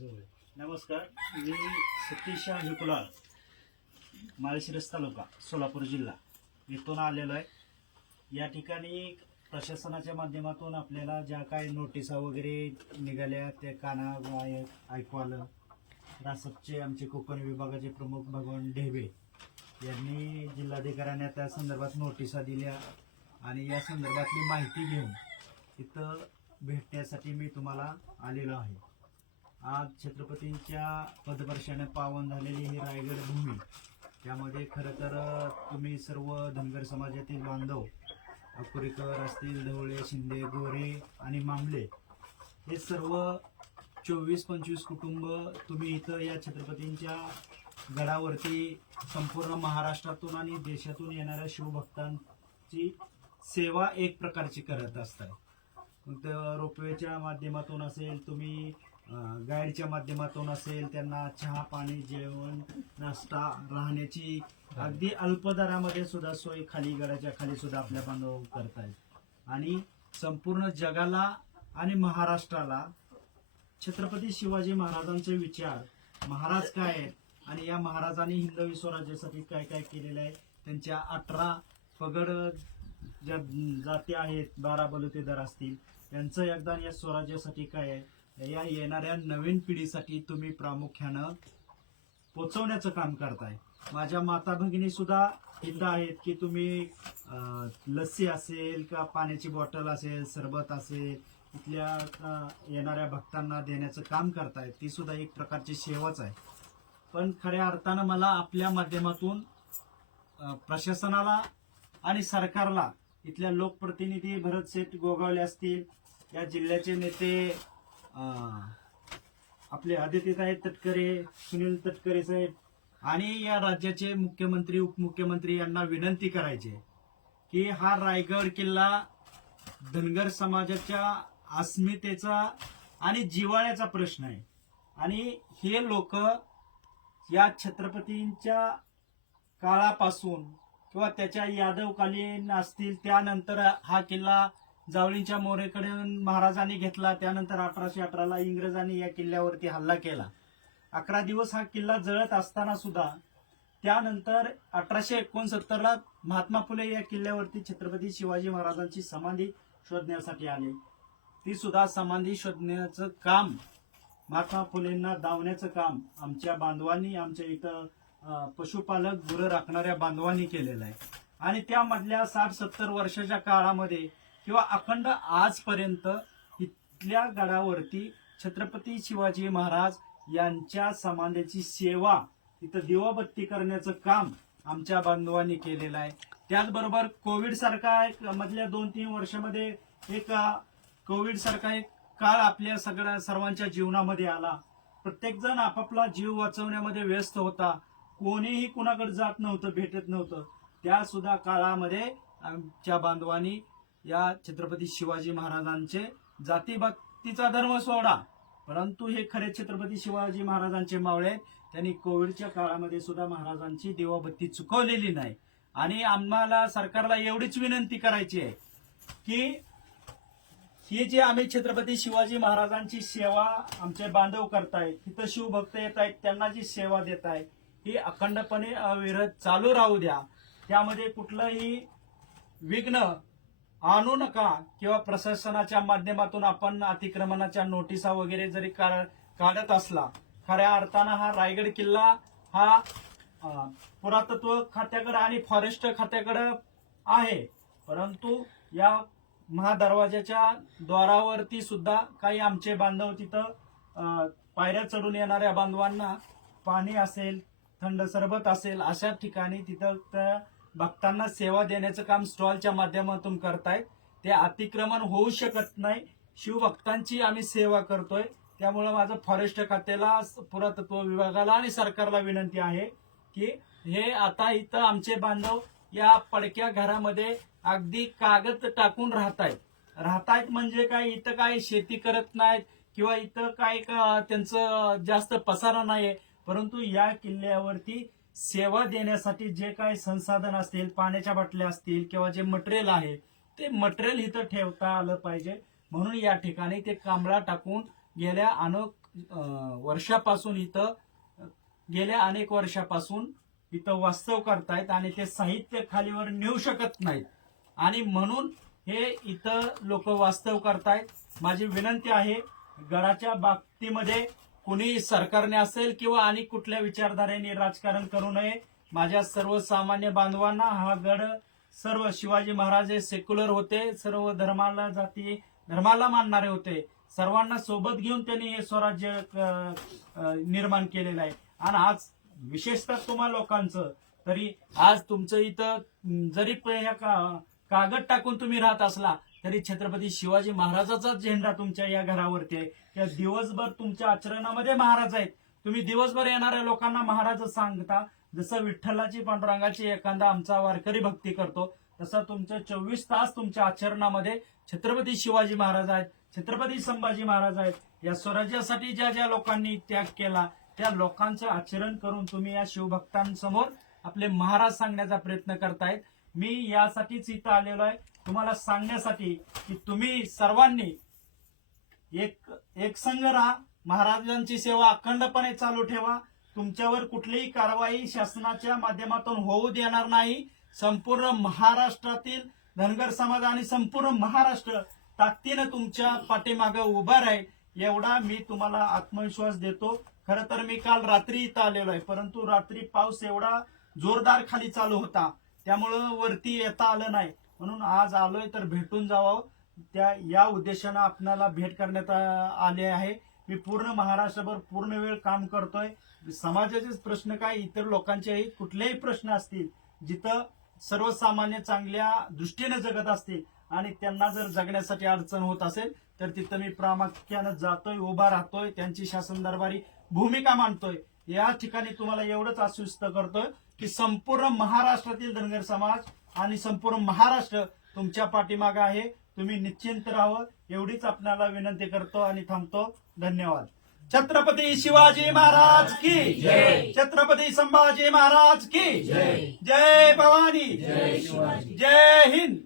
नमस्कार मी सतीश विकुलाल माळशिरस तालुका सोलापूर जिल्हा. इथून आलेलो आहे. या ठिकाणी प्रशासनाच्या माध्यमातून आपल्याला ज्या काही नोटिसा वगैरे निघाल्या त्या काना ऐकू आलं रासपचे आमचे कोकण विभागाचे प्रमुख भगवान ढेबे यांनी जिल्हाधिकाऱ्यांना त्या संदर्भात नोटिसा दिल्या आणि या संदर्भातली माहिती घेऊन इथं भेटण्यासाठी मी तुम्हाला आलेलो आहे. आज छत्रपतींच्या पदवर्षाने पावन झालेली ही रायगड भूमी त्यामध्ये खरं तर तुम्ही सर्व धनगर समाजातील बांधव अकुरीकर असतील ढवळे शिंदे गोरे आणि मामले हे सर्व चोवीस पंचवीस कुटुंब तुम्ही इथं या छत्रपतींच्या गडावरती संपूर्ण महाराष्ट्रातून आणि देशातून येणाऱ्या शिवभक्तांची सेवा एक प्रकारची करत असतात मग ते रोपवेच्या माध्यमातून असेल तुम्ही गाईडच्या माध्यमातून असेल त्यांना चहा पाणी जेवण नाश्ता राहण्याची अगदी अल्प दरामध्ये सुद्धा सोय खाली गडाच्या खाली सुद्धा आपल्या बांधव करतायत. आणि संपूर्ण जगाला आणि महाराष्ट्राला छत्रपती शिवाजी महाराजांचे विचार महाराज काय आहेत? आणि या महाराजांनी हिंदवी स्वराज्यासाठी काय काय केलेलं आहे? त्यांच्या अठरा पगड ज्या जाती आहेत बारा बलुतेदार असतील त्यांचं योगदान या स्वराज्यासाठी काय आहे? या येणाऱ्या नवीन पिढीसाठी तुम्ही प्रामुख्यानं पोचवण्याचं काम करताय. माझ्या माता भगिनी सुद्धा इथं आहेत की तुम्ही लस्सी असेल का पाण्याची बॉटल असेल सरबत असेल इथल्या येणाऱ्या भक्तांना देण्याचं काम करतायत ती सुद्धा एक प्रकारची सेवाच आहे. पण खऱ्या अर्थानं मला आपल्या माध्यमातून प्रशासनाला आणि सरकारला इथल्या लोकप्रतिनिधी भरत सेठ गोगावले असतील या जिल्ह्याचे नेते आपले आदित्य साहेब तटकरे सुनील तटकरे साहेब आणि या राज्याचे मुख्यमंत्री उपमुख्यमंत्री यांना विनंती करायची की हा रायगड किल्ला धनगर समाजाच्या अस्मितेचा आणि जिव्हाळ्याचा प्रश्न आहे. आणि हे लोक या छत्रपतींच्या काळापासून किंवा त्याच्या यादवकालीन असतील त्यानंतर हा किल्ला जावळींच्या मोरेकडे महाराजांनी घेतला त्यानंतर अठराशे अठराला इंग्रजांनी या किल्ल्यावरती हल्ला केला. अकरा दिवस हा किल्ला जळत असताना सुद्धा त्यानंतर अठराशे एकोणसत्तरला महात्मा फुले या किल्ल्यावरती छत्रपती शिवाजी महाराजांची समाधी शोधण्यासाठी आले. ती सुद्धा समाधी शोधण्याचं काम महात्मा फुलेंना दावण्याचं काम आमच्या बांधवांनी आमच्या इथं पशुपालक गुरं राखणाऱ्या बांधवांनी केलेलं आहे. आणि त्यामधल्या साठ सत्तर वर्षाच्या काळामध्ये किंवा अखंड आजपर्यंत इथल्या गडावरती छत्रपती शिवाजी महाराज यांच्या समाधीची सेवा इथं दिवाबत्ती करण्याचं काम आमच्या बांधवांनी केलेलं आहे. त्याचबरोबर कोविड सारखा एक मधल्या दोन तीन वर्षामध्ये एक कोविड सारखा एक काळ आपल्या सगळ्या सर्वांच्या जीवनामध्ये आला. प्रत्येकजण आपापला जीव वाचवण्यामध्ये व्यस्त होता. कोणीही कुणाकडे जात नव्हतं भेटत नव्हतं. त्या सुद्धा काळामध्ये आमच्या बांधवांनी या छत्रपती शिवाजी महाराजांचे जातीभक्तीचा धर्म सोडा. परंतु हे खरे छत्रपती शिवाजी महाराजांचे मावळे आहेत. त्यांनी कोविडच्या काळामध्ये सुद्धा महाराजांची देवाबत्ती चुकवलेली नाही. आणि आम्हाला सरकारला एवढीच विनंती करायची आहे की ही जी आम्ही छत्रपती शिवाजी महाराजांची सेवा आमचे बांधव करतायत तिथं शिवभक्त येत आहेत त्यांना जी सेवा देत आहे ही अखंडपणे अविरत चालू राहू द्या. त्यामध्ये कुठलंही विघ्न आणू नका किंवा प्रशासनाच्या माध्यमातून आपण अतिक्रमणाच्या नोटिसा वगैरे जरी का- काढत असला खऱ्या अर्थानं हा रायगड किल्ला हा पुरातत्व खात्याकडे आणि फॉरेस्ट खात्याकडे आहे. परंतु या महादरवाजाच्या द्वारावरती सुद्धा काही आमचे बांधव तिथं पायऱ्या चढून येणाऱ्या बांधवांना पाणी असेल थंड सरबत असेल अशा ठिकाणी तिथं त्या भक्तांना सेवा देण्याचं काम स्टॉलच्या माध्यमातून करतायत ते अतिक्रमण होऊ शकत नाही. शिवभक्तांची आम्ही सेवा करतोय. त्यामुळे माझं फॉरेस्ट खात्याला पुरातत्व विभागाला आणि सरकारला विनंती आहे की हे आता इथं आमचे बांधव या पडक्या घरामध्ये अगदी कागद टाकून राहतायत. राहतायत म्हणजे काय? इथं काय शेती करत नाहीत किंवा इथं काय का- त्यांचं जास्त पसारा नाहीये. परंतु या किल्ल्यावरती सेवा देण्यासाठी जे काही संसाधन असतील पाण्याच्या बाटल्या असतील किंवा जे मटेरियल आहे ते मटेरियल इथं ठेवता आलं पाहिजे. म्हणून या ठिकाणी ते कांबळा टाकून गेल्या अनेक वर्षापासून इथं गेल्या अनेक वर्षापासून इथं वास्तव करतायत आणि ते साहित्य खालीवर नेऊ शकत नाहीत. आणि म्हणून हे इथं लोक वास्तव करतायत. माझी विनंती आहे गडाच्या बाबतीमध्ये कुणी सरकारने असेल किंवा आणि कुठल्या विचारधारेने राजकारण करू नये माझ्या सर्वसामान्य बांधवांना हा गड सर्व शिवाजी महाराज हे सेक्युलर होते सर्व धर्माला जाती धर्माला मानणारे होते. सर्वांना सोबत घेऊन त्यांनी हे स्वराज्य निर्माण केलेलं आहे. आणि आज विशेषतः तुम्हा लोकांचं तरी आज तुमचं इथं जरी का- कागद टाकून तुम्ही राहत असला तरी छत्रपती शिवाजी महाराजाचा झेंडा तुमच्या या घरावरती आहे. त्या दिवसभर तुमच्या आचरणामध्ये महाराज आहेत. तुम्ही दिवसभर येणाऱ्या लोकांना महाराज सांगता. जसं विठ्ठलाची पांडुरंगाची एखादा आमचा वारकरी भक्ती करतो तसं तुमचं चोवीस तास तुमच्या आचरणामध्ये छत्रपती शिवाजी महाराज आहेत छत्रपती संभाजी महाराज आहेत. या स्वराज्यासाठी ज्या ज्या लोकांनी त्याग केला त्या लोकांचं आचरण करून तुम्ही या शिवभक्तांसमोर आपले महाराज सांगण्याचा प्रयत्न करतायत. मी यासाठीच इथं आलेलो आहे. तुम्हाला सांगण्यासाठी की तुम्ही सर्वांनी एक एक संघ राहा. महाराजांची सेवा अखंडपणे चालू ठेवा. तुमच्यावर कुठलीही कारवाई शासनाच्या माध्यमातून होऊ देणार नाही. संपूर्ण महाराष्ट्रातील धनगर समाज आणि संपूर्ण महाराष्ट्र ताकदीनं तुमच्या पाठीमागे उभा राहील. एवढा मी तुम्हाला आत्मविश्वास देतो. खरं तर मी काल रात्री इथं आलेलो आहे. परंतु रात्री पाऊस एवढा जोरदार खाली चालू होता. त्यामुळं वरती येता आलं नाही. म्हणून आज आलोय तर भेटून जावं. त्या या उद्देशानं आपल्याला भेट करण्यात आ- आले आहे. मी पूर्ण महाराष्ट्रभर पूर्ण वेळ काम करतोय. समाजाचेच प्रश्न काय इतर लोकांचेही कुठलेही प्रश्न असतील जिथं सर्वसामान्य चांगल्या दृष्टीने जगत असतील आणि त्यांना जर जगण्यासाठी अडचण होत असेल तर तिथं मी प्रामुख्यानं जातोय उभा राहतोय. त्यांची शासन दरबारी भूमिका मांडतोय. या ठिकाणी तुम्हाला एवढंच आश्वस्त करतोय. की संपूर्ण महाराष्ट्रातील धनगर समाज आणि संपूर्ण महाराष्ट्र तुमच्या पाठीमागे आहे तुम्ही निश्चिंत राहावं एवढीच आपल्याला विनंती करतो आणि थांबतो धन्यवाद छत्रपती शिवाजी महाराज की जय. छत्रपती संभाजी महाराज की जय. जय भवानी जय शिवाजी. जय हिंद